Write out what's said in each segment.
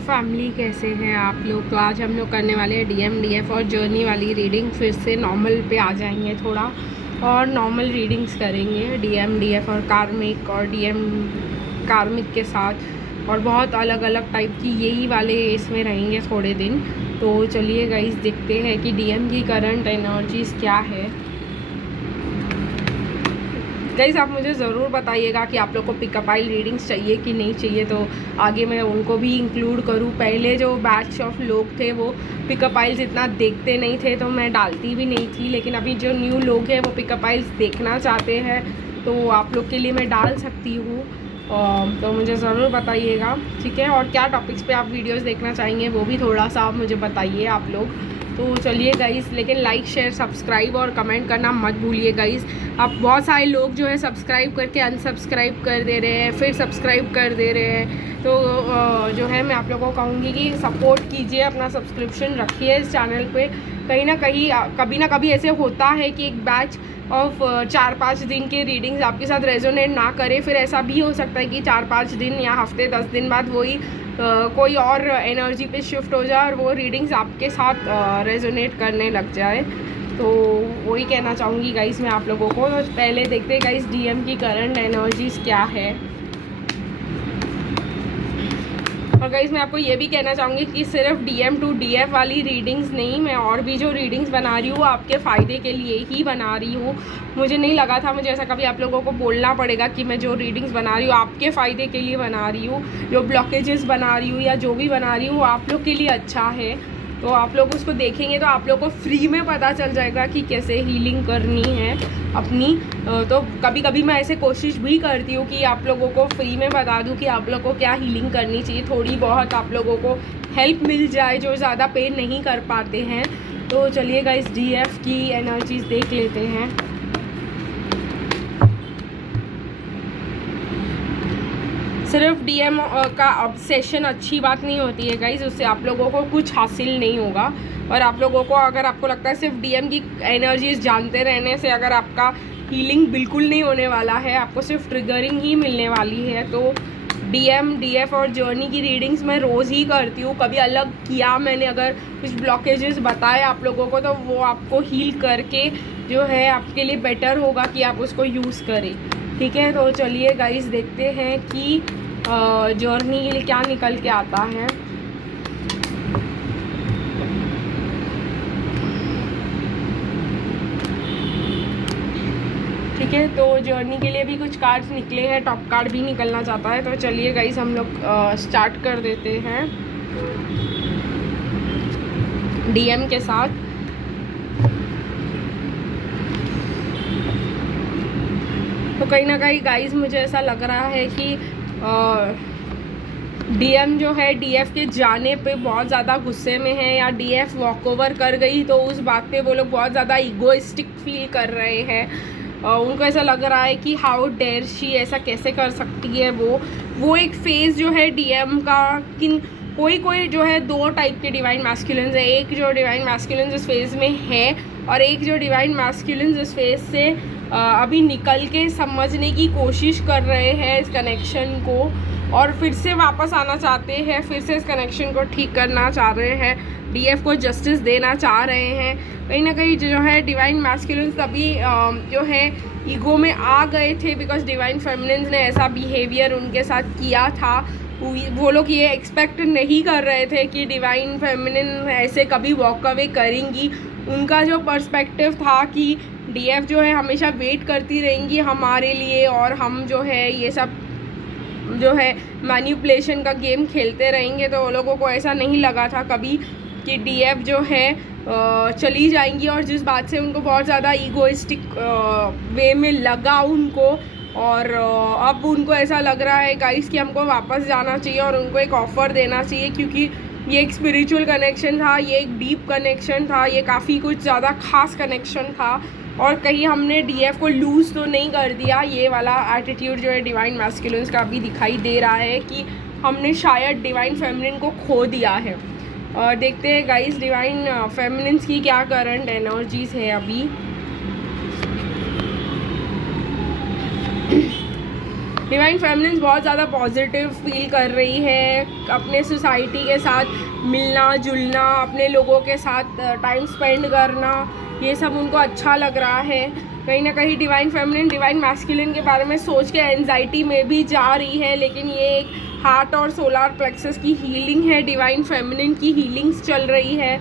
Family, कैसे हैं आप लोग। तो आज हम लोग करने वाले हैं डीएम डीएफ और जर्नी वाली रीडिंग। फिर से नॉर्मल पे आ जाएंगे थोड़ा और नॉर्मल रीडिंग्स करेंगे डीएम डीएफ और डीएम कार्मिक के साथ, और बहुत अलग अलग टाइप की यही वाले इसमें रहेंगे थोड़े दिन। तो चलिए गाइस देखते हैं कि डीएम की करंट एनर्जीज़ क्या है। गाइस आप मुझे ज़रूर बताइएगा कि आप लोग को पिकअप आइल रीडिंग्स चाहिए कि नहीं चाहिए, तो आगे मैं उनको भी इंक्लूड करूँ। पहले जो बैच ऑफ लोग थे वो पिकअप आइल्स इतना देखते नहीं थे तो मैं डालती भी नहीं थी, लेकिन अभी जो न्यू लोग हैं वो पिकअप आइल्स देखना चाहते हैं, तो आप लोग के लिए मैं डाल सकती हूँ। तो मुझे ज़रूर बताइएगा, ठीक है। और क्या टॉपिक्स पे आप वीडियोस देखना चाहेंगे वो भी थोड़ा सा आप मुझे बताइए आप लोग। तो चलिए गाइस, लेकिन लाइक शेयर सब्सक्राइब और कमेंट करना मत भूलिए गाइस। अब बहुत सारे लोग जो है सब्सक्राइब करके अनसब्सक्राइब कर दे रहे हैं, फिर सब्सक्राइब कर दे रहे हैं। तो जो है मैं आप लोगों को कहूँगी कि सपोर्ट कीजिए, अपना सब्सक्रिप्शन रखिए इस चैनल पे। कहीं ना कहीं कभी ना कभी ऐसे होता है कि एक बैच ऑफ 4-5 दिन के रीडिंग्स आपके साथ रेजोनेट ना करे, फिर ऐसा भी हो सकता है कि 4-5 दिन या हफ्ते 10 दिन बाद वही कोई और एनर्जी पे शिफ्ट हो जाए और वो रीडिंग्स आपके साथ रेजोनेट करने लग जाए। तो वही कहना चाहूँगी गाइस मैं आप लोगों को। तो पहले देखते हैं गाइस डीएम की करंट एनर्जीज़ क्या है। और गाइस मैं आपको ये भी कहना चाहूँगी कि सिर्फ डीएम टू डीएफ वाली रीडिंग्स नहीं, मैं और भी जो रीडिंग्स बना रही हूँ आपके फ़ायदे के लिए ही बना रही हूँ। मुझे नहीं लगा था मुझे ऐसा कभी आप लोगों को बोलना पड़ेगा कि मैं जो रीडिंग्स बना रही हूँ आपके फ़ायदे के लिए बना रही हूँ। जो ब्लॉकेजेस बना रही हूँ या जो भी बना रही हूँ आप लोग के लिए अच्छा है। तो आप लोग उसको देखेंगे तो आप लोग को फ्री में पता चल जाएगा कि कैसे हीलिंग करनी है अपनी। तो कभी कभी मैं ऐसे कोशिश भी करती हूँ कि आप लोगों को फ्री में बता दूँ कि आप लोग को क्या हीलिंग करनी चाहिए, थोड़ी बहुत आप लोगों को हेल्प मिल जाए जो ज़्यादा पे नहीं कर पाते हैं। तो चलिए गाइस डीएफ की एनर्जीज देख लेते हैं। सिर्फ डीएम का ऑब्सेशन अच्छी बात नहीं होती है गाइज, उससे आप लोगों को कुछ हासिल नहीं होगा। और आप लोगों को अगर आपको लगता है सिर्फ डीएम की एनर्जीज जानते रहने से अगर आपका हीलिंग बिल्कुल नहीं होने वाला है, आपको सिर्फ ट्रिगरिंग ही मिलने वाली है, तो डीएम डीएफ और जर्नी की रीडिंग्स मैं रोज़ ही करती हूँ। कभी अलग किया मैंने अगर कुछ ब्लॉकेजेस बताए आप लोगों को तो वो आपको हील करके जो है आपके लिए बेटर होगा कि आप उसको यूज़ करें, ठीक है। तो चलिए गाइस देखते हैं कि जर्नी के लिए क्या निकल के आता है। ठीक है, तो जर्नी के लिए भी कुछ कार्ड्स निकले हैं, टॉप कार्ड भी निकलना चाहता है। तो चलिए गाइस हम लोग स्टार्ट कर देते हैं डीएम के साथ। तो कहीं ना कहीं गाइस मुझे ऐसा लग रहा है कि डीएम जो है डीएफ के जाने पे बहुत ज़्यादा गुस्से में है, या डीएफ वॉक ओवर कर गई तो उस बात पे वो लोग बहुत ज़्यादा ईगोइस्टिक फील कर रहे हैं। उनको ऐसा लग रहा है कि हाउ डेयर शी, ऐसा कैसे कर सकती है वो एक फेज़ जो है डीएम का। किन कोई जो है दो टाइप के डिवाइन मैस्कुलिन्स है, एक जो डिवाइन मैस्कुलिन्स इस फेज़ में है और एक जो डिवाइन मैस्कुलिन्स इस फेज़ से अभी निकल के समझने की कोशिश कर रहे हैं इस कनेक्शन को, और फिर से वापस आना चाहते हैं, फिर से इस कनेक्शन को ठीक करना चाह रहे हैं, डीएफ को जस्टिस देना चाह रहे हैं। कहीं ना कहीं जो है डिवाइन मैस्कुलिन्स अभी जो है ईगो में आ गए थे, बिकॉज डिवाइन फेमिनिन्स ने ऐसा बिहेवियर उनके साथ किया था। वो लोग ये एक्सपेक्ट नहीं कर रहे थे कि डिवाइन फेमिनिन ऐसे कभी वॉक अवे करेंगी। उनका जो पर्सपेक्टिव था कि डीएफ जो है हमेशा वेट करती रहेंगी हमारे लिए, और हम जो है ये सब जो है मैनिपुलेशन का गेम खेलते रहेंगे। तो वो लोगों को ऐसा नहीं लगा था कभी कि डीएफ जो है चली जाएंगी, और जिस बात से उनको बहुत ज़्यादा ईगोइस्टिक वे में लगा उनको, और अब उनको ऐसा लग रहा है गाइस कि हमको वापस जाना चाहिए और उनको एक ऑफ़र देना चाहिए, क्योंकि ये एक स्पिरिचुअल कनेक्शन था, ये एक डीप कनेक्शन था, ये काफ़ी कुछ ज़्यादा खास कनेक्शन था, और कहीं हमने डीएफ को लूज़ तो नहीं कर दिया। ये वाला एटीट्यूड जो है डिवाइन मैस्कुलिन्स का अभी दिखाई दे रहा है कि हमने शायद डिवाइन फेमिनिन को खो दिया है। और देखते हैं गाइस डिवाइन फेमिनिन्स की क्या करंट एनर्जीज़ है अभी। डिवाइन फेमिनिन बहुत ज़्यादा पॉजिटिव फील कर रही है, अपने सोसाइटी के साथ मिलना जुलना, अपने लोगों के साथ टाइम स्पेंड करना, ये सब उनको अच्छा लग रहा है। कहीं ना कहीं डिवाइन फेमिनिन डिवाइन मैस्कुलिन के बारे में सोच के एंजाइटी में भी जा रही है, लेकिन ये एक हार्ट और सोलार प्लेक्सस की हीलिंग है। डिवाइन फेमिनिन की हीलिंग्स चल रही है,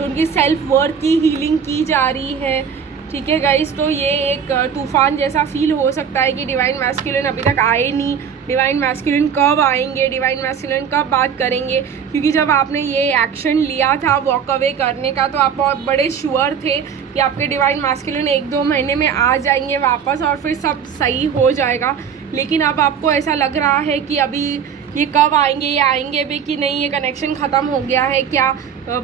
उनकी सेल्फ वर्थ की हीलिंग की जा रही है। ठीक है गाइस, तो ये एक तूफान जैसा फील हो सकता है कि डिवाइन मैस्कुलिन अभी तक आए नहीं, डिवाइन मैस्कुलिन कब आएंगे, डिवाइन मैस्कुलिन कब बात करेंगे। क्योंकि जब आपने ये एक्शन लिया था वॉक अवे करने का, तो आप बहुत बड़े श्योर थे कि आपके डिवाइन मैस्कुलिन 1-2 महीने में आ जाएंगे वापस और फिर सब सही हो जाएगा। लेकिन अब आपको ऐसा लग रहा है कि अभी ये कब आएंगे, ये आएंगे भी कि नहीं, ये कनेक्शन ख़त्म हो गया है क्या।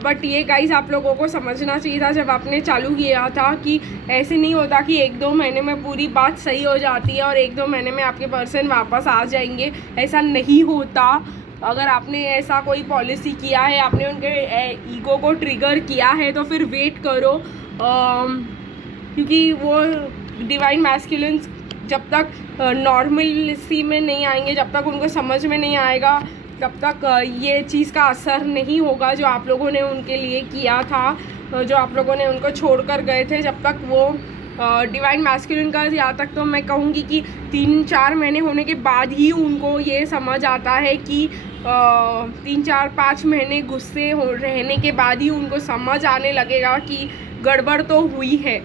बट ये गाइस आप लोगों को समझना चाहिए था जब आपने चालू किया था कि ऐसे नहीं होता कि 1-2 महीने में पूरी बात सही हो जाती है और 1-2 महीने में आपके पर्सन वापस आ जाएंगे। ऐसा नहीं होता। अगर आपने ऐसा कोई पॉलिसी किया है, आपने उनके ईगो को ट्रिगर किया है, तो फिर वेट करो, क्योंकि वो डिवाइन मैस्कुलिन्स जब तक नॉर्मलसी में नहीं आएंगे, जब तक उनको समझ में नहीं आएगा, तब तक ये चीज़ का असर नहीं होगा जो आप लोगों ने उनके लिए किया था, जो आप लोगों ने उनको छोड़कर गए थे। जब तक वो डिवाइन मैस्कुलिन का, यहाँ तक तो मैं कहूँगी कि 3-4 महीने होने के बाद ही उनको ये समझ आता है कि 3-4-5 महीने गुस्से रहने के बाद ही उनको समझ आने लगेगा कि गड़बड़ तो हुई है।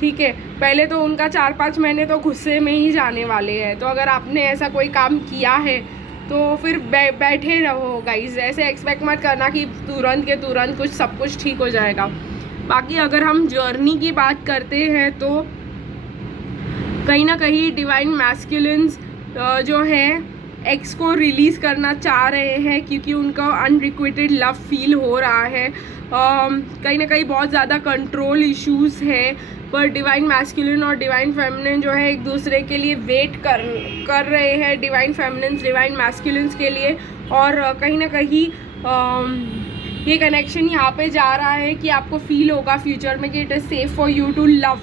ठीक है, पहले तो उनका 4-5 महीने तो गुस्से में ही जाने वाले हैं। तो अगर आपने ऐसा कोई काम किया है तो फिर बैठे रहो गाइस, ऐसे एक्सपेक्ट मत करना कि तुरंत के तुरंत सब कुछ ठीक हो जाएगा। बाकी अगर हम जर्नी की बात करते हैं तो कहीं ना कहीं डिवाइन मैस्कुलिन्स जो है एक्स को रिलीज़ करना चाह रहे हैं, क्योंकि उनका अनरिक्विटेड लव फील हो रहा है। कहीं ना कहीं बहुत ज़्यादा कंट्रोल इश्यूज़ है, पर डिवाइन मैस्कुलिन और डिवाइन फेमिनिन जो है एक दूसरे के लिए वेट कर रहे हैं, डिवाइन फेमिनिन्स डिवाइन मैस्कुलिन्स के लिए। और कहीं ना कहीं ये कनेक्शन यहाँ पे जा रहा है कि आपको फील होगा फ्यूचर में कि it is safe for you to love.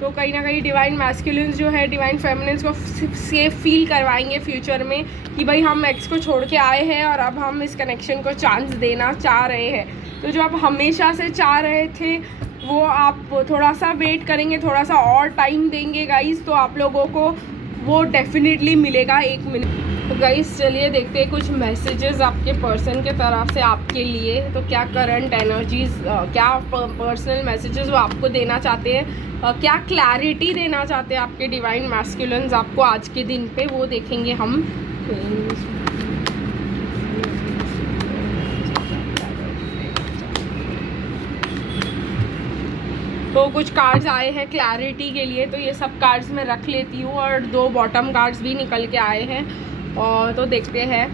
तो कहीं ना कहीं डिवाइन मैस्कुलिन्स जो है डिवाइन फेमिनिन्स को सेफ फील करवाएंगे फ्यूचर में कि भाई हम एक्स को छोड़ के आए हैं और अब हम इस कनेक्शन को चांस देना चाह रहे हैं। तो जो आप हमेशा से चाह रहे थे वो आप थोड़ा सा वेट करेंगे, थोड़ा सा और टाइम देंगे गाइस, तो आप लोगों को वो डेफिनेटली मिलेगा 1 मिनट। तो गाइस चलिए देखते हैं कुछ मैसेजेस आपके पर्सन के तरफ से आपके लिए। तो क्या करंट एनर्जीज, क्या पर्सनल मैसेजेस वो आपको देना चाहते हैं, क्या क्लैरिटी देना चाहते हैं आपके डिवाइन मैस्कुलिन्स आपको आज के दिन पे, वो देखेंगे हम। तो कुछ कार्ड्स आए हैं क्लैरिटी के लिए, तो ये सब कार्ड्स मैं रख लेती हूँ और 2 बॉटम कार्ड्स भी निकल के आए हैं, और तो देखते हैं।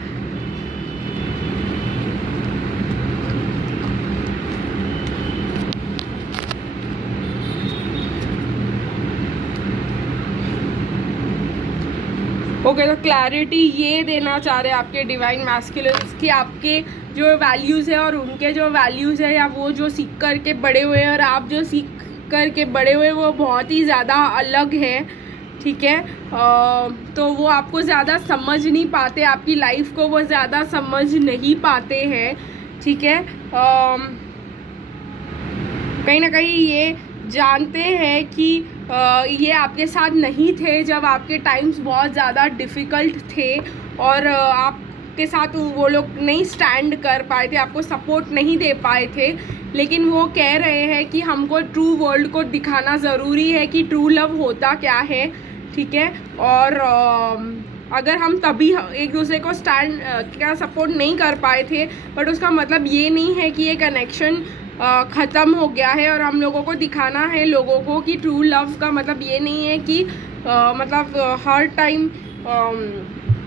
ओके, तो क्लैरिटी ये देना चाह रहे हैं आपके डिवाइन मैस्कुलिन्स कि आपके जो वैल्यूज़ है और उनके जो वैल्यूज़ है, या वो जो सीख कर के बड़े हुए हैं और आप जो सीख कर के बड़े हुए, वो बहुत ही ज़्यादा अलग है। ठीक है, तो वो आपको ज़्यादा समझ नहीं पाते, आपकी लाइफ को वो ज़्यादा समझ नहीं पाते हैं। ठीक है, कहीं ना कहीं ये जानते हैं कि ये आपके साथ नहीं थे जब आपके टाइम्स बहुत ज़्यादा डिफ़िकल्ट थे, और आपके साथ वो लोग नहीं स्टैंड कर पाए थे, आपको सपोर्ट नहीं दे पाए थे। लेकिन वो कह रहे हैं कि हमको ट्रू वर्ल्ड को दिखाना ज़रूरी है कि ट्रू लव होता क्या है। ठीक है, और अगर हम तभी एक दूसरे को स्टैंड क्या सपोर्ट नहीं कर पाए थे, बट उसका मतलब ये नहीं है कि ये कनेक्शन ख़त्म हो गया है। और हम लोगों को दिखाना है लोगों को कि ट्रू लव का मतलब ये नहीं है कि मतलब हर टाइम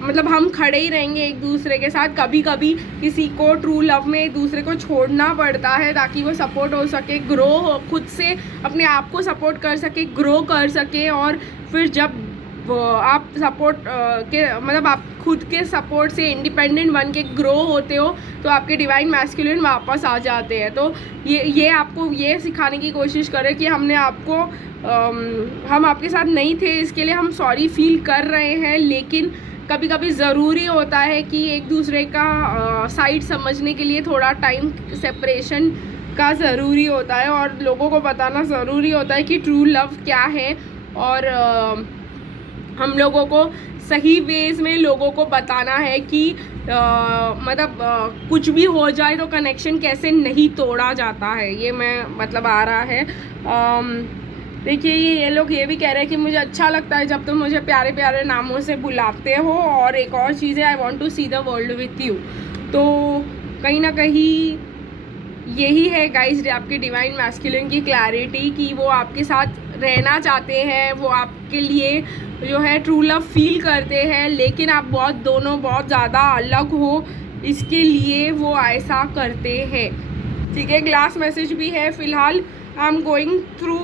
मतलब हम खड़े ही रहेंगे एक दूसरे के साथ। कभी कभी किसी को ट्रू लव में एक दूसरे को छोड़ना पड़ता है ताकि वो सपोर्ट हो सके, ग्रो हो, खुद से अपने आप को सपोर्ट कर सके, ग्रो कर सके, और फिर जब आप सपोर्ट के मतलब आप खुद के सपोर्ट से इंडिपेंडेंट बन के ग्रो होते हो तो आपके डिवाइन मैस्कुलिन वापस आ जाते हैं। तो ये आपको ये सिखाने की कोशिश करें कि हमने आपको हम आपके साथ नहीं थे, इसके लिए हम सॉरी फील कर रहे हैं, लेकिन कभी कभी ज़रूरी होता है कि एक दूसरे का साइड समझने के लिए थोड़ा टाइम सेपरेशन का ज़रूरी होता है और लोगों को बताना ज़रूरी होता है कि ट्रू लव क्या है। और हम लोगों को सही वेज में लोगों को बताना है कि मतलब कुछ भी हो जाए तो कनेक्शन कैसे नहीं तोड़ा जाता है, ये मैं मतलब आ रहा है। देखिए ये लोग ये भी कह रहे हैं कि मुझे अच्छा लगता है जब तुम मुझे प्यारे प्यारे नामों से बुलाते हो, और एक और चीज़ है, I want to see the world with you. तो कहीं ना कहीं यही है गाइज आपके डिवाइन मैस्कुलिन की क्लैरिटी, कि वो आपके साथ रहना चाहते हैं, वो आपके लिए जो है ट्रू लव फील करते हैं, लेकिन आप दोनों बहुत ज़्यादा अलग हो, इसके लिए वो ऐसा करते हैं। ठीक है, ग्लास मैसेज भी है फिलहाल, I am going through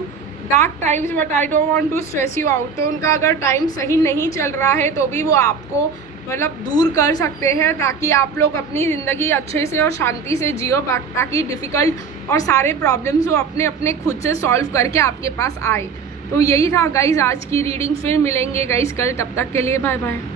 dark times but I don't want to stress you out. तो उनका अगर टाइम सही नहीं चल रहा है तो भी वो आपको मतलब दूर कर सकते हैं, ताकि आप लोग अपनी ज़िंदगी अच्छे से और शांति से जियो, ताकि डिफ़िकल्ट और सारे प्रॉब्लम्स वो अपने अपने खुद से सॉल्व करके आपके पास आए। तो यही था गाइज़ आज की रीडिंग, फिर मिलेंगे गाइज़ कल, तब तक के लिए बाय बाय।